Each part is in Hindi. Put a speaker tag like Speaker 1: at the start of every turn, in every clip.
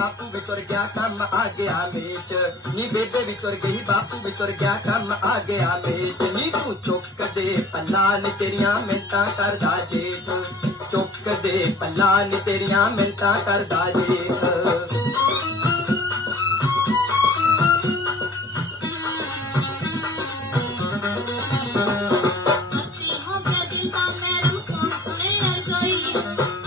Speaker 1: बापू भितर गया कम आ गया मेच नी बेबे भितर गई बापू भितर गया कम आ गया मेच नी तू चुक दे पल्ला नी तेरिया मिलता कर जेठ चुक दे पल्ला नी तेरिया मिलता कर जेठ
Speaker 2: Thank you.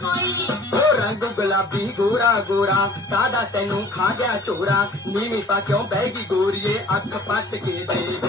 Speaker 2: ਕੋਈ।
Speaker 1: ਉਹ ਰੰਗ ਗੁਲਾਬੀ ਗੋਰਾ ਗੋਰਾ ਸਾਦਾ ਤੈਨੂੰ ਖਾ ਗਿਆ ਚੋਰਾ। ਨੀਵੀਂ ਪਾ ਕਿਉਂ ਬਹਿ ਗਈ ਗੋਰੀਏ, ਅੱਖ ਪੱਟ ਕੇ ਦੇਖ।